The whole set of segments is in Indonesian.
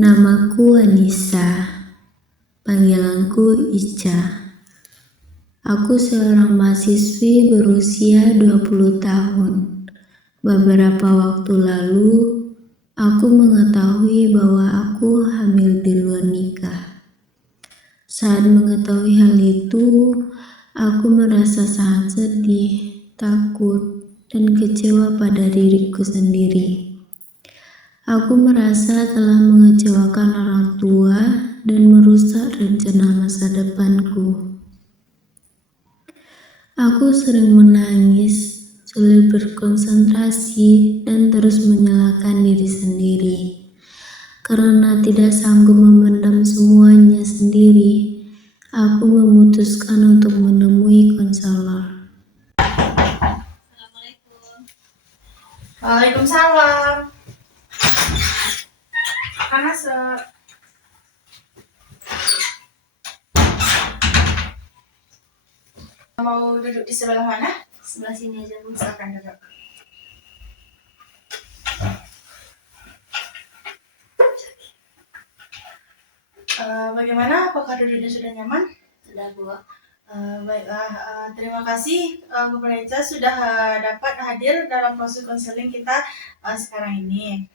Namaku Anissa, panggilanku Ica. Aku seorang mahasiswi berusia 20 tahun. Beberapa waktu lalu, aku mengetahui bahwa aku hamil di luar nikah. Saat mengetahui hal itu, aku merasa sangat sedih, takut, dan kecewa pada diriku sendiri. Aku merasa telah mengecewakan orang tua dan merusak rencana masa depanku. Aku sering menangis, sulit berkonsentrasi, dan terus menyalahkan diri sendiri. Karena tidak sanggup memendam semuanya sendiri, aku memutuskan untuk menemui konselor. Waalaikumsalam. Panas. Mau duduk di sebelah mana? Sebelah sini aja, Bu. Silakan duduk. Bagaimana? Apakah duduknya sudah nyaman? Sudah, Bu. Baiklah, terima kasih kepada Ica sudah dapat hadir dalam proses konseling kita sekarang ini.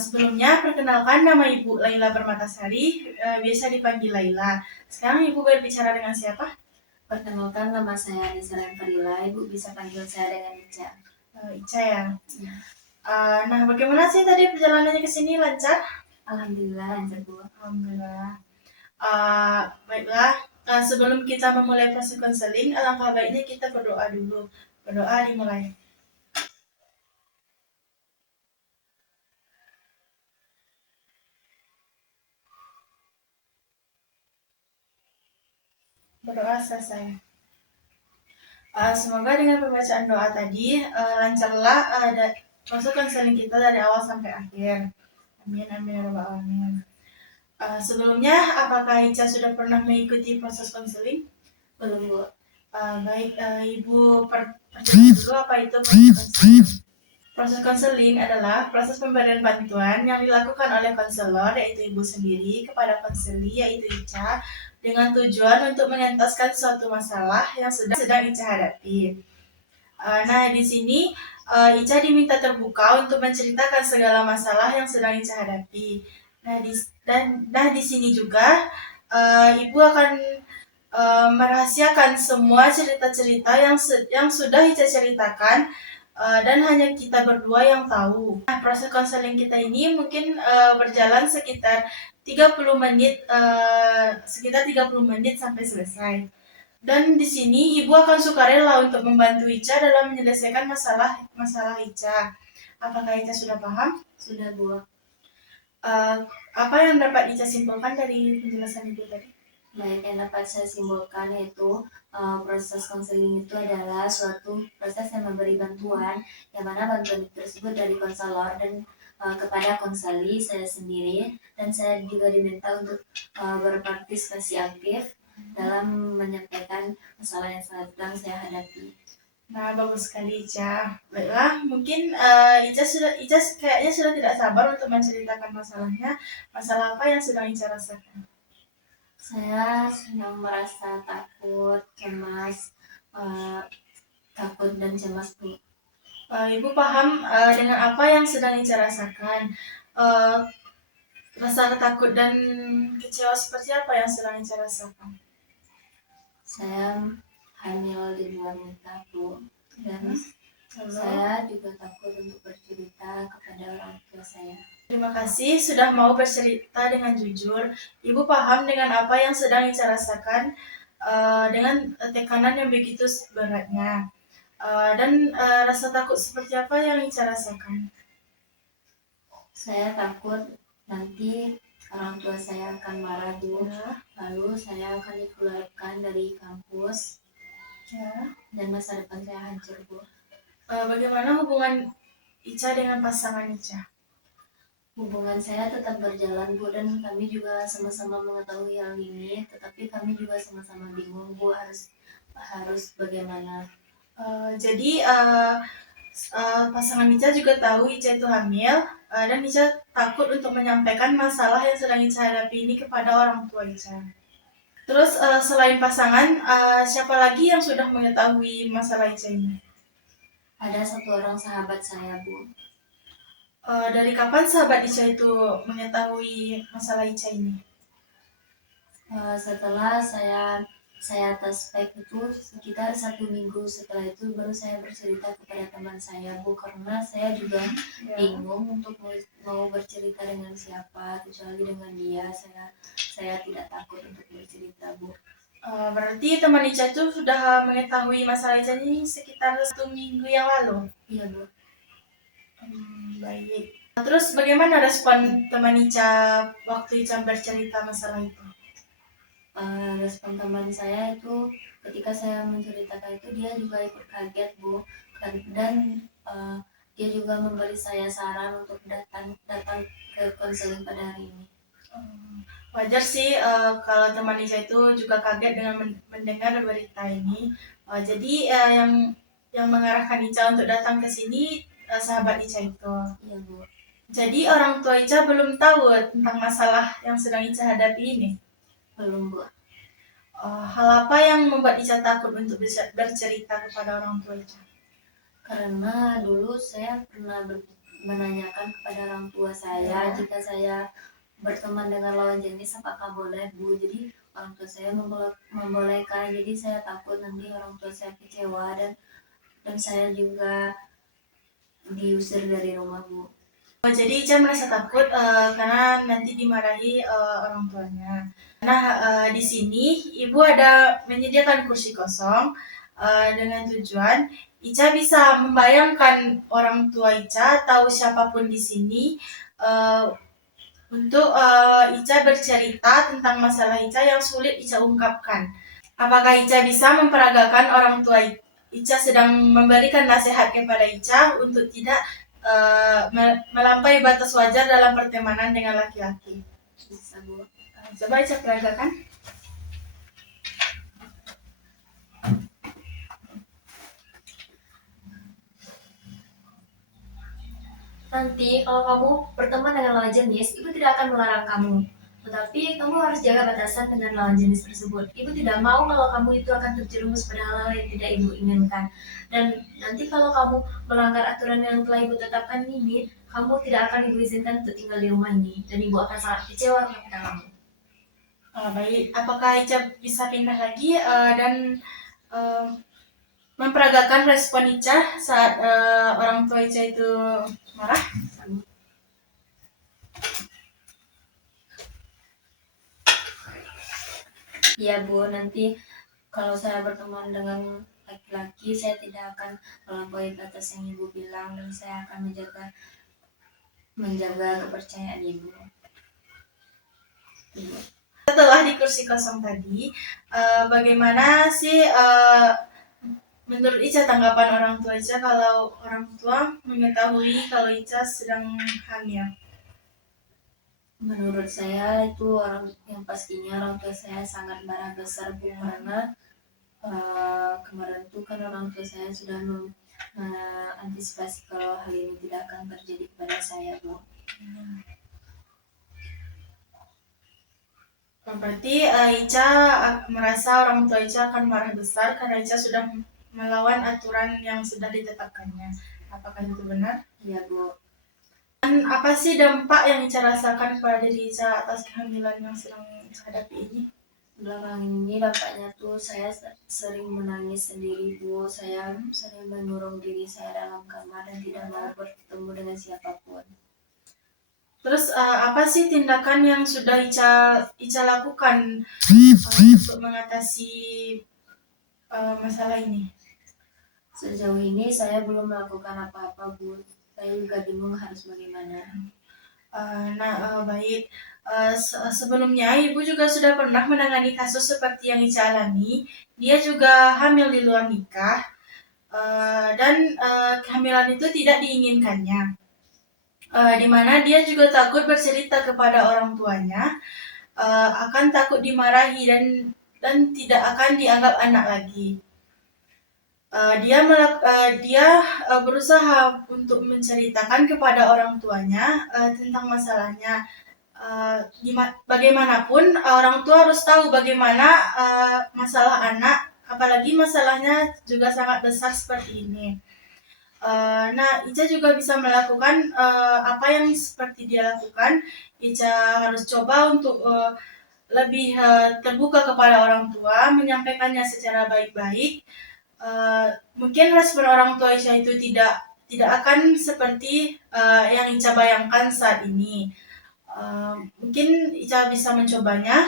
Sebelumnya, perkenalkan nama Ibu Laila Permatasari, biasa dipanggil Laila. Sekarang Ibu berbicara dengan siapa? Perkenalkan, nama saya Anissa Lemperila. Ibu bisa panggil saya dengan Ica. Ica ya? Nah, bagaimana sih tadi perjalanannya ke sini? Lancar? Alhamdulillah, lancar, Bu. Alhamdulillah. Baiklah, sebelum kita memulai proses konseling, alangkah baiknya kita berdoa dulu. Berdoa dimulai. Berdoa selesai. Semoga dengan pembacaan doa tadi lancarlah proses konseling kita dari awal sampai akhir. Amin, amin, ya rabbal alamin. Sebelumnya, apakah Ica sudah pernah mengikuti proses konseling? Belum, Bu. Baik, Ibu perjelas dulu apa itu proses konseling. Proses konseling adalah proses pemberian bantuan yang dilakukan oleh konselor, yaitu Ibu sendiri, kepada konseli, yaitu Ica, dengan tujuan untuk mengentaskan suatu masalah yang sedang Ica hadapi. Nah, di sini Ica diminta terbuka untuk menceritakan segala masalah yang sedang Ica hadapi. Nah, di sini juga Ibu akan merahasiakan semua cerita-cerita yang sudah Ica ceritakan, dan hanya kita berdua yang tahu. Nah, proses konseling kita ini mungkin berjalan sekitar 30 menit sampai selesai. Dan di sini Ibu akan sukarela untuk membantu Ica dalam menyelesaikan masalah Ica. Apakah Ica sudah paham? Sudah, Bu. Apa yang dapat Ica simpulkan dari penjelasan Ibu tadi? Baik, yang dapat saya simpulkan yaitu proses konseling itu adalah suatu proses yang memberi bantuan, yang mana bantuan tersebut dari konselor dan kepada konseli saya sendiri, dan saya juga diminta untuk berpartisipasi aktif dalam menyampaikan masalah yang sedang saya hadapi. Nah, bagus sekali Ica. Baiklah, mungkin Ica kayaknya sudah tidak sabar untuk menceritakan masalahnya. Masalah apa yang sedang Ica rasakan? Saya sedang merasa takut, cemas, takut dan cemas, Bu. Ibu paham dengan apa yang sedang Ica rasakan. Rasa takut dan kecewa seperti apa yang sedang Ica rasakan? Saya hamil di luar nikah, Bu, dan saya juga takut untuk bercerita kepada orang tua saya. Terima kasih sudah mau bercerita dengan jujur. Ibu paham dengan apa yang sedang Ica rasakan. dengan tekanan yang begitu beratnya. Dan rasa takut seperti apa yang Ica rasakan? Saya takut nanti orang tua saya akan marah, Bu. Ya. Lalu saya akan dikeluarkan dari kampus Ya. dan masa depan saya hancur, Bu. Bagaimana hubungan Ica dengan pasangan Ica? Hubungan saya tetap berjalan, Bu, dan kami juga sama-sama mengetahui hal ini, tetapi kami juga sama-sama bingung, Bu, harus bagaimana. Jadi pasangan Ica juga tahu Ica itu hamil, dan Ica takut untuk menyampaikan masalah yang sedang Ica hadapi ini kepada orang tua Ica. Terus selain pasangan, siapa lagi yang sudah mengetahui masalah Ica ini? Ada satu orang sahabat saya, Bu. Dari kapan sahabat Ica itu mengetahui masalah Ica ini? Setelah saya tes spek itu sekitar 1 minggu setelah itu baru saya bercerita kepada teman saya, Bu, karena saya juga bingung untuk mau bercerita dengan siapa, kecuali dengan dia. Saya tidak takut untuk bercerita, Bu. Berarti teman Ica itu sudah mengetahui masalah Ica ini sekitar 1 minggu yang lalu? Iya, Bu. Baik. Terus bagaimana respon teman Ica waktu Ica bercerita masalah itu? Respon teman saya itu ketika saya menceritakan itu dia juga ikut kaget, Bu, dan dia juga memberi saya saran untuk datang ke konseling pada hari ini. Wajar sih kalau teman Ica itu juga kaget dengan mendengar berita ini. Jadi yang mengarahkan Ica untuk datang ke sini sahabat Ica itu. Iya, Bu. Jadi orang tua Ica belum tahu tentang masalah yang sedang Ica hadapi ini? Belum, Bu. Hal apa yang membuat Ica takut untuk bercerita kepada orang tua Ica? Karena dulu saya pernah menanyakan kepada orang tua saya jika saya berteman dengan lawan jenis apakah boleh, Bu. Jadi orang tua saya membolehkan. Jadi saya takut nanti orang tua saya kecewa dan saya juga diusir dari rumah, Bu. Jadi Ica merasa takut karena nanti dimarahi orang tuanya. Nah, di sini Ibu ada menyediakan kursi kosong dengan tujuan Ica bisa membayangkan orang tua Ica, tahu siapapun di sini, untuk Ica bercerita tentang masalah Ica yang sulit Ica ungkapkan. Apakah Ica bisa memperagakan orang tua Ica sedang memberikan nasihat kepada Ica untuk tidak melampaui batas wajar dalam pertemanan dengan laki-laki? Bisa, Bu. Coba Ica peragakan. Nanti kalau kamu berteman dengan lawan jenis, Ibu tidak akan melarang kamu. Tetapi kamu harus jaga batasan dengan lawan jenis tersebut. Ibu tidak mau kalau kamu itu akan terjerumus pada hal-hal yang tidak Ibu inginkan. Dan nanti kalau kamu melanggar aturan yang telah Ibu tetapkan ini, kamu tidak akan Ibu izinkan untuk tinggal di rumah ini. Dan Ibu akan sangat kecewa kepada kamu. Baik, apakah Ica bisa pindah lagi dan memperagakan respon Ica saat orang tua Ica itu marah? Iya, Bu, nanti kalau saya berteman dengan laki-laki, saya tidak akan melampaui batas yang Ibu bilang dan saya akan menjaga kepercayaan Ibu. Setelah di kursi kosong tadi, bagaimana sih menurut Ica tanggapan orang tua Ica kalau orang tua mengetahui kalau Ica sedang hamil? Menurut saya itu yang pastinya orang tua saya sangat marah besar, Bu, karena kemarin itu kan orang tua saya sudah mengantisipasi kalau hal ini tidak akan terjadi kepada saya, Bu. Berarti Ica merasa orang tua Ica akan marah besar karena Ica sudah melawan aturan yang sudah ditetapkannya. Apakah itu benar? Iya, Bu. Dan apa sih dampak yang Ica rasakan pada diri Ica atas kehamilan yang sedang Ica hadapi ini? Belakangan ini dampaknya tuh saya sering menangis sendiri, Bu. Saya sering mengurung diri saya dalam kamar dan tidak mau bertemu dengan siapapun. Terus apa sih tindakan yang sudah Ica lakukan untuk mengatasi masalah ini? Sejauh ini saya belum melakukan apa-apa, Bu. Saya juga bingung harus bagaimana. Baik. Sebelumnya Ibu juga sudah pernah menangani kasus seperti yang Ica alami. Dia juga hamil di luar nikah, dan kehamilan itu tidak diinginkannya. Di mana dia juga takut bercerita kepada orang tuanya, akan takut dimarahi dan tidak akan dianggap anak lagi. Dia berusaha untuk menceritakan kepada orang tuanya tentang masalahnya. Bagaimanapun orang tua harus tahu bagaimana masalah anak, apalagi masalahnya juga sangat besar seperti ini. Ica juga bisa melakukan apa yang seperti dia lakukan. Ica harus coba untuk lebih terbuka kepada orang tua, menyampaikannya secara baik-baik. Mungkin respon orang tua Ica itu tidak akan seperti yang Ica bayangkan saat ini. Mungkin Ica bisa mencobanya.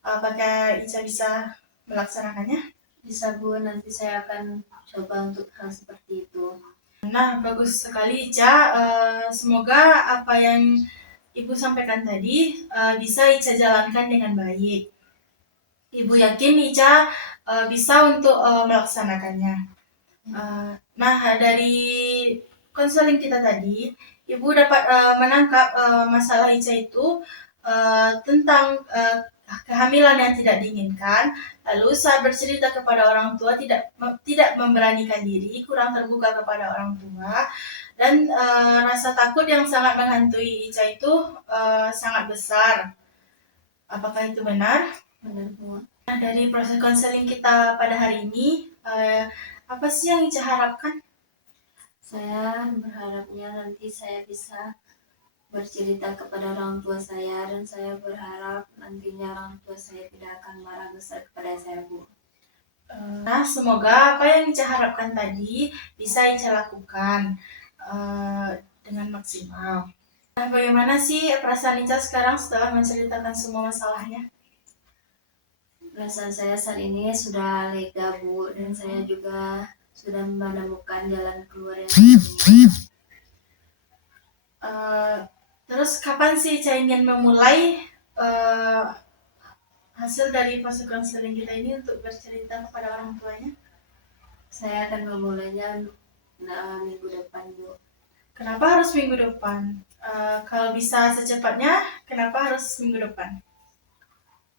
Apakah Ica bisa melaksanakannya? Bisa, Bu, nanti saya akan coba untuk hal seperti itu. Bagus sekali Ica. Semoga apa yang Ibu sampaikan tadi bisa Ica jalankan dengan baik. Ibu yakin Ica bisa untuk melaksanakannya. Dari konseling kita tadi, Ibu dapat menangkap masalah Ica itu tentang kehamilan yang tidak diinginkan, lalu saat bercerita kepada orang tua tidak memberanikan diri, kurang terbuka kepada orang tua, dan rasa takut yang sangat menghantui Ica itu sangat besar. Apakah itu benar? Benar, Bu. Dari proses konseling kita pada hari ini, apa sih yang Ica harapkan? Saya berharapnya nanti saya bisa bercerita kepada orang tua saya, dan saya berharap nantinya orang tua saya tidak akan marah besar kepada saya, Bu. Semoga apa yang Ica harapkan tadi bisa Ica lakukan dengan maksimal. Bagaimana sih perasaan Ica sekarang setelah menceritakan semua masalahnya? Perasaan saya saat ini sudah lega, Bu, dan saya juga sudah menemukan jalan keluar yang ini. Terus kapan sih Ica ingin memulai hasil dari fase konseling kita ini untuk bercerita kepada orang tuanya? Saya akan memulainya minggu depan, Bu. Kenapa harus minggu depan? Kalau bisa secepatnya, kenapa harus minggu depan?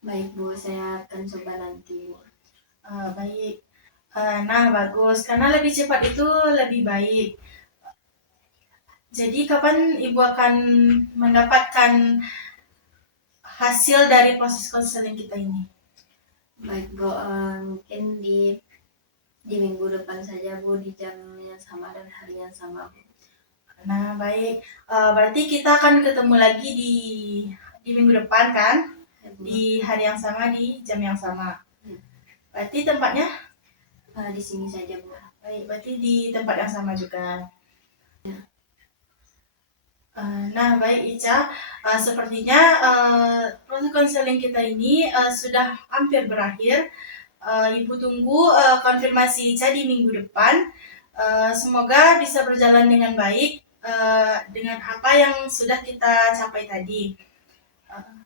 Baik, Bu, saya akan coba nanti, Bu. Baik. Bagus. Karena lebih cepat itu lebih baik. Jadi kapan Ibu akan mendapatkan hasil dari proses konseling kita ini? Baik, Bu, mungkin di minggu depan saja, Bu, di jam yang sama dan hari yang sama, Bu. Baik. Berarti kita akan ketemu lagi di minggu depan kan? Ya, Bu. Di hari yang sama, di jam yang sama. Berarti tempatnya? Di sini saja, Bu. Baik, berarti di tempat yang sama juga. Ya. Baik Ica, sepertinya proses konseling kita ini sudah hampir berakhir. Ibu tunggu konfirmasi Ica di minggu depan. Semoga bisa berjalan dengan baik dengan apa yang sudah kita capai tadi.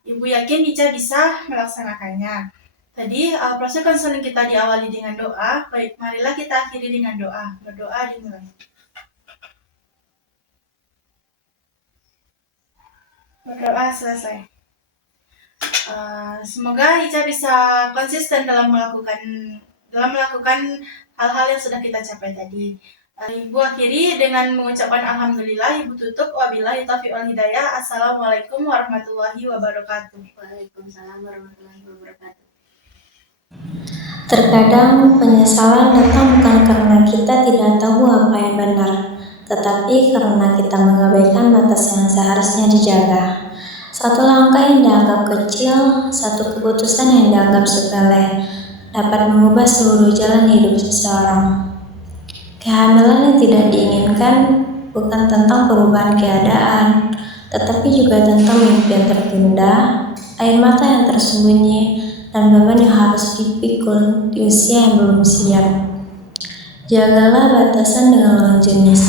Ibu yakin Ica bisa melaksanakannya. Tadi proses konseling kita diawali dengan doa. Baik, marilah kita akhiri dengan doa. Berdoa dimulai. Berdoa selesai. Semoga Ica bisa konsisten dalam melakukan hal-hal yang sudah kita capai tadi. Ibu akhiri dengan mengucapkan alhamdulillah. Ibu tutup wabillahi taufiq wal hidayah. Assalamualaikum warahmatullahi wabarakatuh. Waalaikumsalam warahmatullahi wabarakatuh. Terkadang penyesalan datang bukan karena kita tidak tahu apa yang benar, tetapi karena kita mengabaikan batas yang seharusnya dijaga. Satu langkah yang dianggap kecil, satu keputusan yang dianggap sepele, dapat mengubah seluruh jalan hidup seseorang. Kehamilan yang tidak diinginkan bukan tentang perubahan keadaan, tetapi juga tentang mimpi yang tertunda, air mata yang tersembunyi, dan beban yang harus dipikul di usia yang belum siap. Jagalah batasan dengan lawan jenis,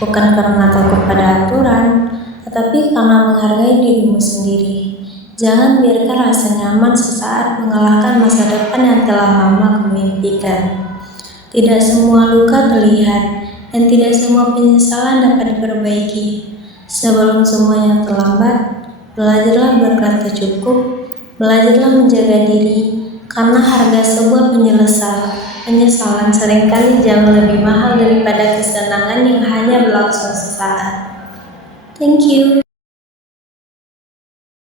bukan karena takut pada aturan, tetapi karena menghargai dirimu sendiri. Jangan biarkan rasa nyaman sesaat mengalahkan masa depan yang telah lama kau impikan. Tidak semua luka terlihat, dan tidak semua penyesalan dapat diperbaiki. Sebelum semuanya terlambat, belajarlah berkata cukup, belajarlah menjaga diri, karena harga sebuah penyesalan seringkali jauh lebih mahal daripada kesenangan yang hanya berlangsung sesaat. Thank you.